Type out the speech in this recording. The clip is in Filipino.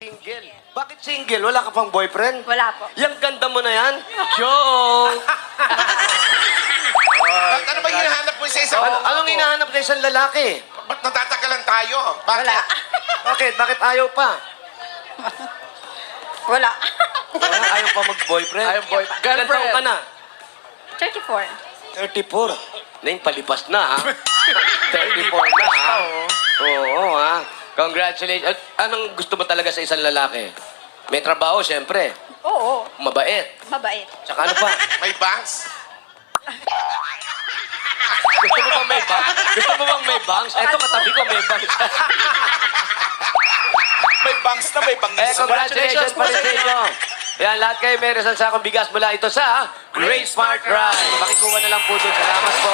Single. Bakit single? Wala ka pang boyfriend? Wala po. Yang ganda mo na yan? Joke! Ano ba hinahanap mo sa isang... Anong hinahanap na isang lalaki? Ba't natatagalan tayo? Bakit? Wala. Bakit? Bakit ayaw pa? Wala. Ayaw pa mag-boyfriend? Ayaw boy. Ilan taon ka na? 34. 34. Neng, palipas na, ha? 34 na, ha? Oo, ha? Congratulations. Anong gusto mo talaga sa isang lalaki? May trabaho, siyempre. Oo. Mabait. Mabait. Tsaka ano pa? May banks? Gusto mo bang may banks? Gusto mo bang may banks? Eto, katabi ko may banks. May banks na may banks. Congratulations pa rin sa inyo. Yan, lahat kayo may isang sakong bigas mula ito sa Great Smart Ride. Makikuha na lang po doon. Salamat po.